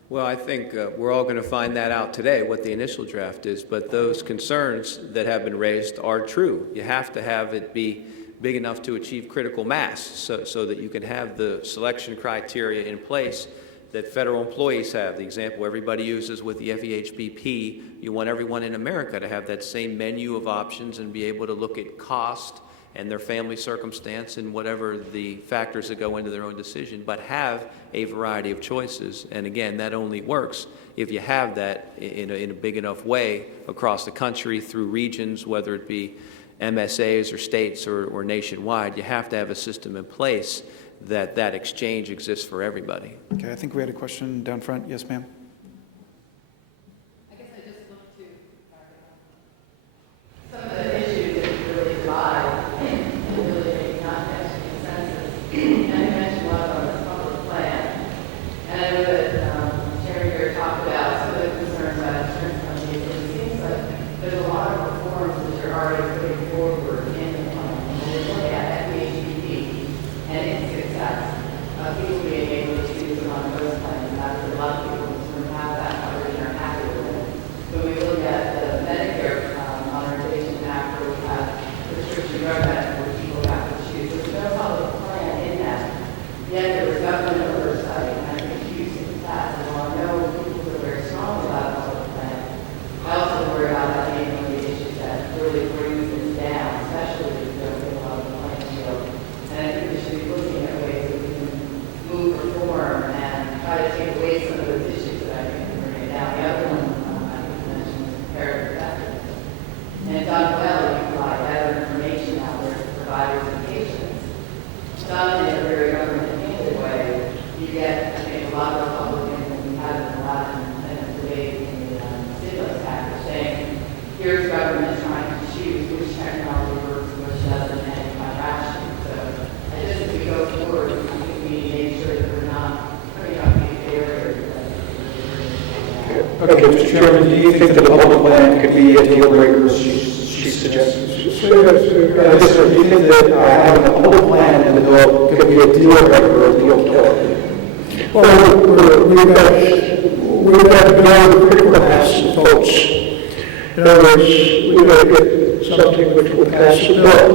Well, I think we're all going to find that out today, what the initial draft is, but those concerns that have been raised are true. You have to have it be big enough to achieve critical mass so that you can have the selection criteria in place that federal employees have. The example everybody uses with the FEHBP, you want everyone in America to have that same menu of options and be able to look at cost and their family circumstance and whatever the factors that go into their own decision, but have a variety of choices. And again, that only works if you have that in a big enough way across the country through regions, whether it be MSAs or states or nationwide. You have to have a system in place that exchange exists for everybody. Okay, I think we had a question down front. Yes, ma'am. I guess I just look to some of the issues that really divide and really maybe not have consensus. And you mentioned one of them, the public plan. And I know that Chairman here talked about some of the concerns about insurance companies, and it seems like there's a lot of reforms that you're already putting forward in the plan. And when we look at FEHBP and its success, people being able to choose among those plans, that's a lot of people who have that coverage and are happy with it. When we look at the Medicare Modernization Act, where we have prescription drug medicine where people have to choose, there's no public plan in that. Yet there was government oversight, and I think huge success. And while I know people feel very strongly about the public plan, I also worry about that being one of the issues that really brings this down, especially if you don't get a lot of the playing field. And I think we should be looking at ways that we can move reform and try to take away some of those issues that I think are bringing it down. The other one I think you mentioned is comparative effectiveness. And done well, you provide better information out there to providers and patients. Done in a very government-handed way, you get, I think, a lot of Republicans, and we had in the last debate in the stimulus package saying, here's government trying to choose which technology works and which doesn't, and by action. So I just, as we go forward, I think we need to make sure that we're not putting up these barriers. Okay, Mr. Chairman, do you think that the public plan could be a deal breaker, as she suggested? Do you think that having a public plan in the bill could be a deal breaker or a deal killer? Well, we've got to build a critical mass of votes. In other words, we've got to get something which will pass the bill.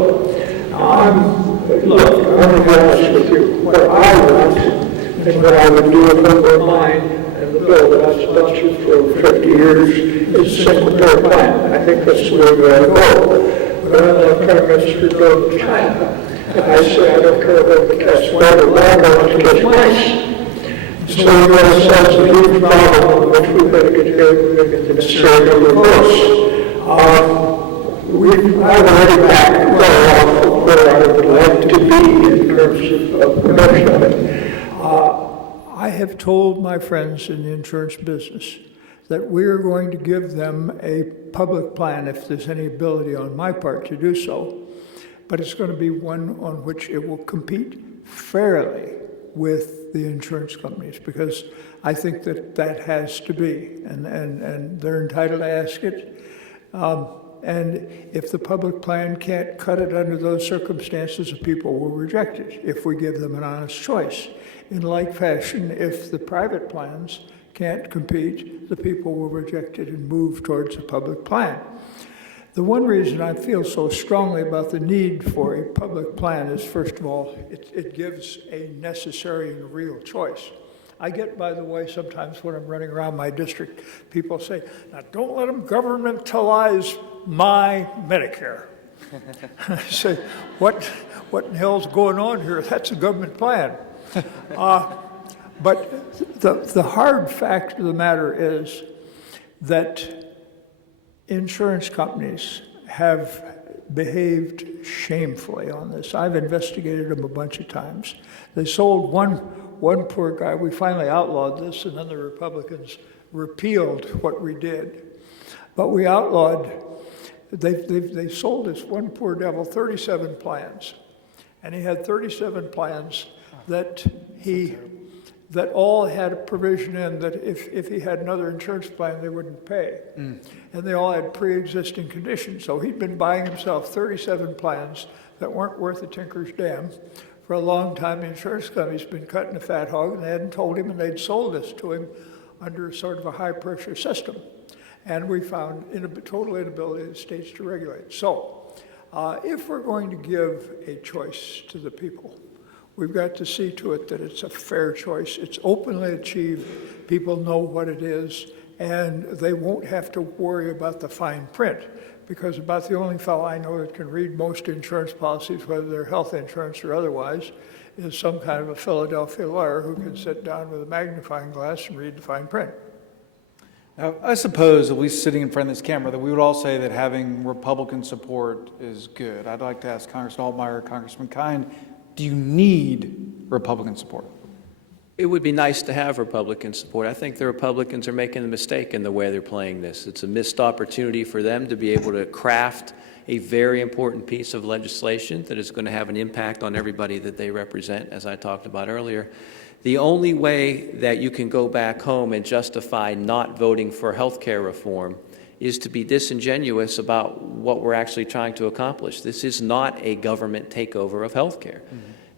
Look, I'm going to be honest with you. What I want and what I would do if I were mine and the bill that I've sponsored for 50 years is a single-payer plan. I think that's where we're going to go. But I'm like Prime Minister go to China. And I say I don't care about the catch whatever, but I want to catch mice. So we got ourselves a huge problem, which we better get the necessary number of votes. I've already backed well off where I would like to be in terms of production of it. I have told my friends in the insurance business that we are going to give them a public plan if there's any ability on my part to do so, but it's going to be one on which it will compete fairly with the insurance companies, because I think that has to be, and they're entitled to ask it. And if the public plan can't cut it under those circumstances, the people will reject it if we give them an honest choice. In like fashion, if the private plans can't compete, the people will reject it and move towards a public plan. The one reason I feel so strongly about the need for a public plan is, first of all, it gives a necessary and real choice. I get, by the way, sometimes when I'm running around my district, people say, now don't let them governmentalize my Medicare. I say, what in the hell's going on here? That's a government plan. But the hard fact of the matter is that insurance companies have behaved shamefully on this. I've investigated them a bunch of times. They sold one poor guy. We finally outlawed this, and then the Republicans repealed what we did. But we outlawed, they sold this one poor devil 37 plans. And he had 37 plans that all had a provision in that if he had another insurance plan, they wouldn't pay. And they all had pre-existing conditions. So he'd been buying himself 37 plans that weren't worth a tinker's damn. For a long time, the insurance company's been cutting a fat hog, and they hadn't told him, and they'd sold this to him under sort of a high-pressure system. And we found total inability of the states to regulate. So if we're going to give a choice to the people, we've got to see to it that it's a fair choice. It's openly achieved. People know what it is, and they won't have to worry about the fine print, because about the only fellow I know that can read most insurance policies, whether they're health insurance or otherwise, is some kind of a Philadelphia lawyer who can sit down with a magnifying glass and read the fine print. Now, I suppose, at least sitting in front of this camera, that we would all say that having Republican support is good. I'd like to ask Congressman Altmire, Congressman Kind, do you need Republican support? It would be nice to have Republican support. I think the Republicans are making a mistake in the way they're playing this. It's a missed opportunity for them to be able to craft a very important piece of legislation that is going to have an impact on everybody that they represent, as I talked about earlier. The only way that you can go back home and justify not voting for health care reform is to be disingenuous about what we're actually trying to accomplish. This is not a government takeover of health care.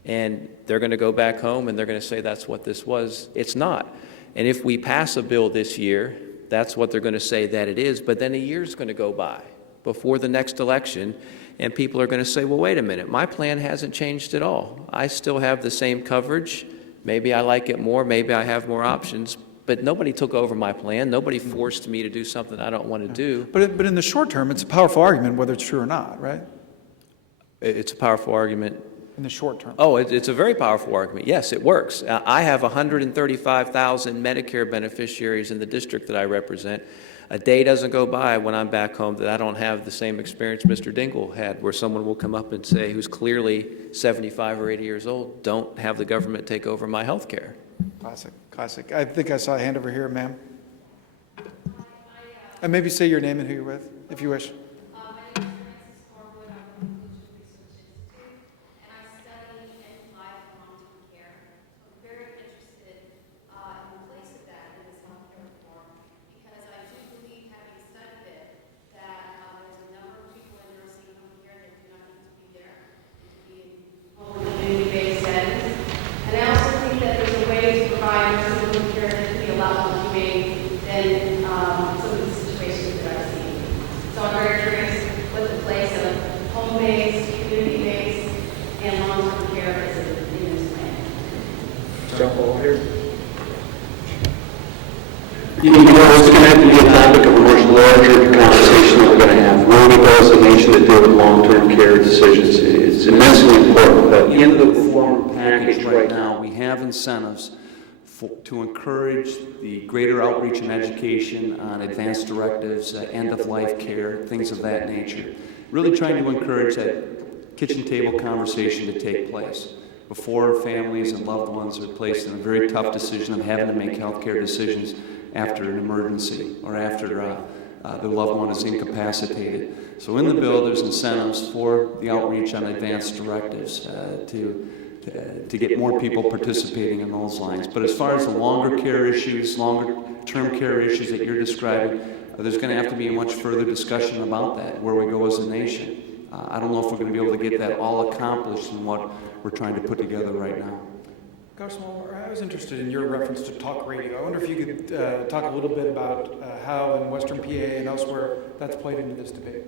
And they're going to go back home and they're going to say that's what this was. It's not. And if we pass a bill this year, that's what they're going to say that it is. But then a year's going to go by before the next election, and people are going to say, well, wait a minute, my plan hasn't changed at all. I still have the same coverage. Maybe I like it more. Maybe I have more options. But nobody took over my plan. Nobody forced me to do something I don't want to do. But in the short term, it's a powerful argument, whether it's true or not, right? It's a powerful argument. In the short term. Oh, it's a very powerful argument. Yes, it works. I have 135,000 Medicare beneficiaries in the district that I represent. A day doesn't go by when I'm back home that I don't have the same experience Mr. Dingell had, where someone will come up and say, who's clearly 75 or 80 years old, don't have the government take over my health care. Classic, classic. I think I saw a hand over here, ma'am. And maybe say your name and who you're with, if you wish. You know, it's going to have to be a topic of a much larger conversation that we're going to have. Really does the nature that deal with long-term care decisions. It's immensely important. But In the reform package right now, we have incentives to encourage the greater outreach and education on advanced directives, end-of-life care, things of that nature. Really trying to encourage that kitchen table conversation to take place before families and loved ones are placed in a very tough decision of having to make health care decisions after an emergency or after their loved one is incapacitated. So in the bill, there's incentives for the outreach on advanced directives to get more people participating in those lines. But as far as the longer care issues, longer-term care issues that you're describing, there's going to have to be a much further discussion about that, where we go as a nation. I don't know if we're going to be able to get that all accomplished in what we're trying to put together right now. Congressman, I was interested in your reference to talk radio. I wonder if you could talk a little bit about how in Western PA and elsewhere that's played into this debate.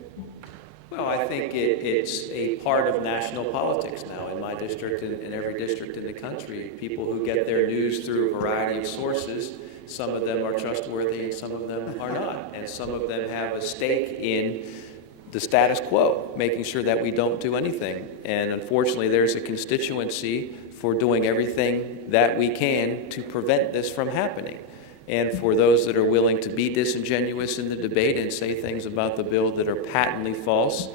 Well, I think it's a part of national politics now in my district and in every district in the country. People who get their news through a variety of sources, some of them are trustworthy and some of them are not. And some of them have a stake in the status quo, making sure that we don't do anything. And unfortunately, there's a constituency for doing everything that we can to prevent this from happening. And for those that are willing to be disingenuous in the debate and say things about the bill that are patently false,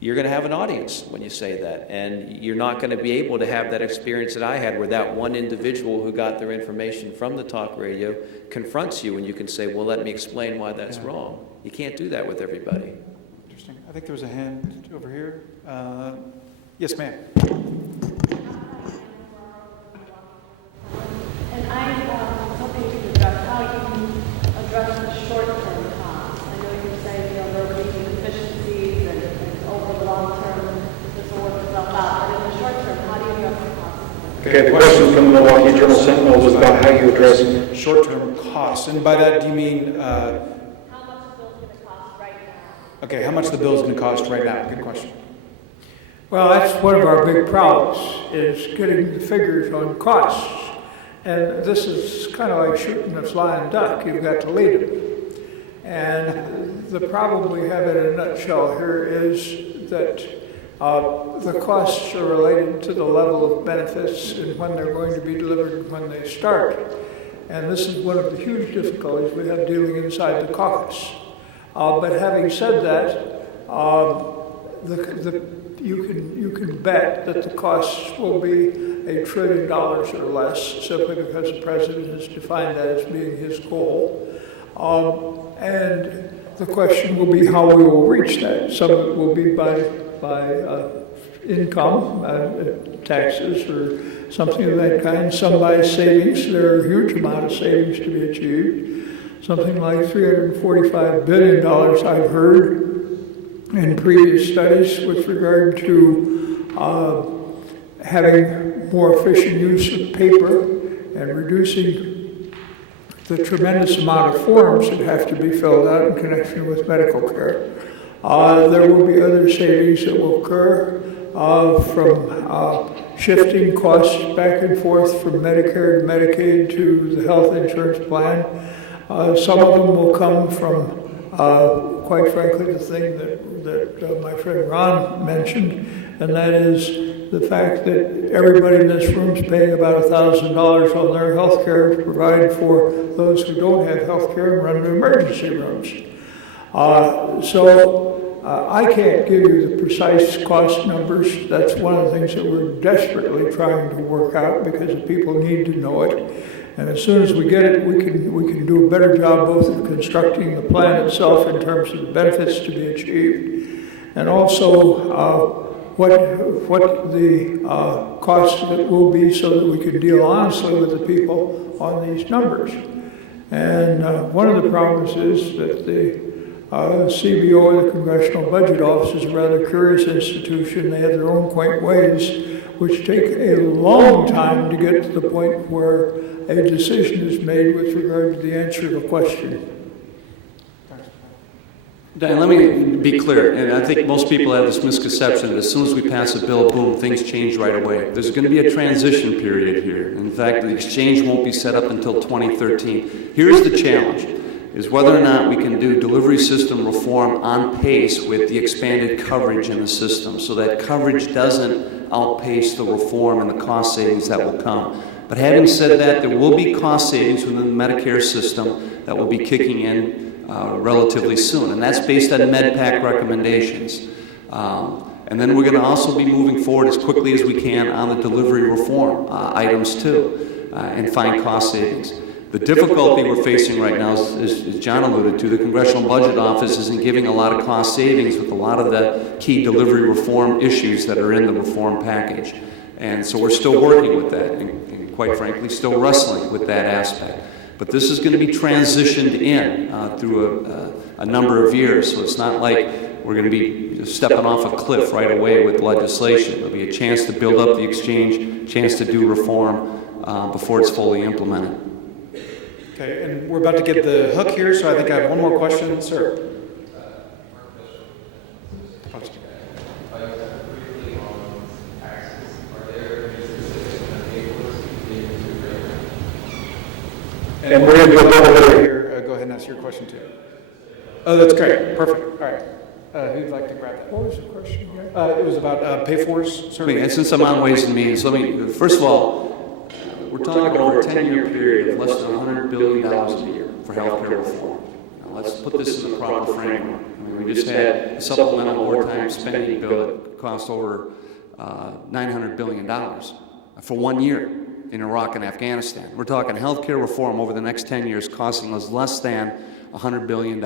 you're going to have an audience when you say that. And you're not going to be able to have that experience that I had, where that one individual who got their information from the talk radio confronts you and you can say, well, let me explain why that's wrong. You can't do that with everybody. Interesting. I think there was a hand over here. Yes, ma'am. And I was hoping to address how you can address the short-term costs. I know you say, there will be efficiencies and over the long term, this will work itself out. But in the short term, how do you address the costs? Okay, the question from the Milwaukee Journal Sentinel was about how you address Short-term costs. And by that, do you mean... How much the bill's going to cost right now? Okay, how much the bill is going to cost right now? Good question. Well, that's one of our big problems, is getting the figures on costs. And this is kind of like shooting a flying duck. You've got to lead them. And the problem we have in a nutshell here is that the costs are related to the level of benefits and when they're going to be delivered and when they start. And this is one of the huge difficulties we have dealing inside the caucus. But having said that, you can bet that the costs will be $1 trillion or less, simply because the president has defined that as being his goal. And the question will be how we will reach that. Some of it will be by income, taxes, or something of that kind. Some by savings. There are a huge amount of savings to be achieved. Something like $345 billion I've heard in previous studies with regard to having more efficient use of paper and reducing the tremendous amount of forms that have to be filled out in connection with medical care. There will be other savings that will occur from shifting costs back and forth from Medicare to Medicaid to the health insurance plan. Some of them will come from, quite frankly, the thing that my friend Ron mentioned, and that is the fact that everybody in this room is paying about $1,000 on their health care to provide for those who don't have health care and run to emergency rooms. I can't give you the precise cost numbers. That's one of the things that we're desperately trying to work out because the people need to know it. And as soon as we get it, we can do a better job both of constructing the plan itself in terms of the benefits to be achieved, and also what the cost of it will be so that we can deal honestly with the people on these numbers. And one of the problems is that the CBO, the Congressional Budget Office, is a rather curious institution. They have their own quaint ways, which take a long time to get to the point where a decision is made with regard to the answer of a question. Dan, let me be clear, and I think most people have this misconception that as soon as we pass a bill, boom, things change right away. There's going to be a transition period here. In fact, the exchange won't be set up until 2013. Here's the challenge, is whether or not we can do delivery system reform on pace with the expanded coverage in the system, so that coverage doesn't outpace the reform and the cost savings that will come. But having said that, there will be cost savings within the Medicare system that will be kicking in relatively soon, and that's based on MedPAC recommendations. And then we're going to also be moving forward as quickly as we can on the delivery reform items too, and find cost savings. The difficulty we're facing right now is, as John alluded to, the Congressional Budget Office isn't giving a lot of cost savings with a lot of the key delivery reform issues that are in the reform package. And so we're still working with that, and quite frankly, still wrestling with that aspect. But this is going to be transitioned in through a number of years, so it's not like we're going to be just stepping off a cliff right away with legislation. There'll be a chance to build up the exchange, chance to do reform before it's fully implemented. Okay, and we're about to get the hook here, so I think I have one more question, sir. And we're going to go over here. Go ahead and ask your question too. Oh, that's great. Perfect. All right. Who'd like to grab that? What was the question again? It was about pay-fors. And since I'm on Ways and Means, let me, first of all, we're talking over a 10-year period of less than $100 billion a year for health care reform. Now, let's put this in the proper framework. I mean, we just had a supplemental wartime spending bill that cost over $900 billion for 1 year in Iraq and Afghanistan. We're talking healthcare reform over the next 10 years costing us less than $100 billion.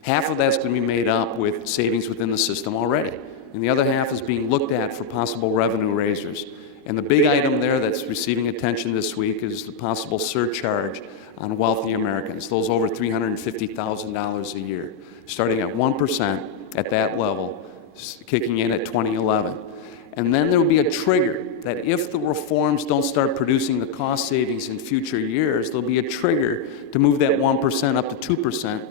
Half of that's going to be made up with savings within the system already, and the other half is being looked at for possible revenue raisers. And the big item there that's receiving attention this week is the possible surcharge on wealthy Americans, those over $350,000 a year, starting at 1% at that level, kicking in at 2011. And then there will be a trigger that if the reforms don't start producing the cost savings in future years, there'll be a trigger to move that 1% up to 2%,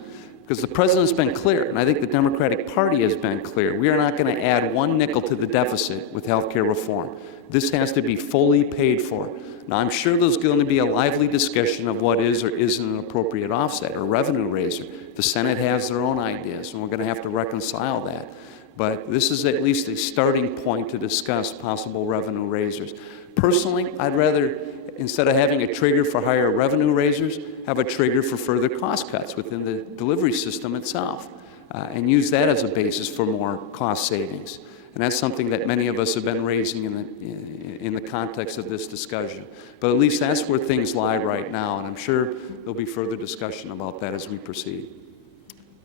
Because the president's been clear, and I think the Democratic Party has been clear. We are not going to add one nickel to the deficit with health care reform. This has to be fully paid for. Now, I'm sure there's going to be a lively discussion of what is or isn't an appropriate offset or revenue raiser. The Senate has their own ideas, and we're going to have to reconcile that. But this is at least a starting point to discuss possible revenue raisers. Personally, I'd rather, instead of having a trigger for higher revenue raisers, have a trigger for further cost cuts within the delivery system itself, and use that as a basis for more cost savings. And that's something that many of us have been raising in the context of this discussion. But at least that's where things lie right now, and I'm sure there'll be further discussion about that as we proceed.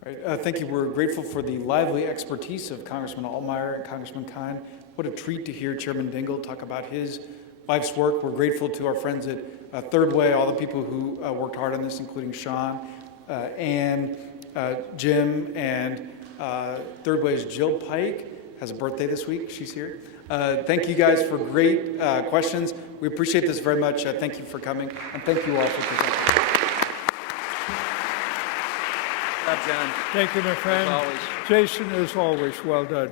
All right, thank you. We're grateful for the lively expertise of Congressman Altmire and Congressman Kind. What a treat to hear Chairman Dingell talk about his life's work. We're grateful to our friends at Third Way, all the people who worked hard on this, including Sean, and Jim, and Third Way's Jill Pike has a birthday this week. She's here. Thank you guys for great questions. We appreciate this very much. Thank you for coming, and thank you all for presenting. Good job, John. Thank you, my friend. As always. Jason, as always, well done.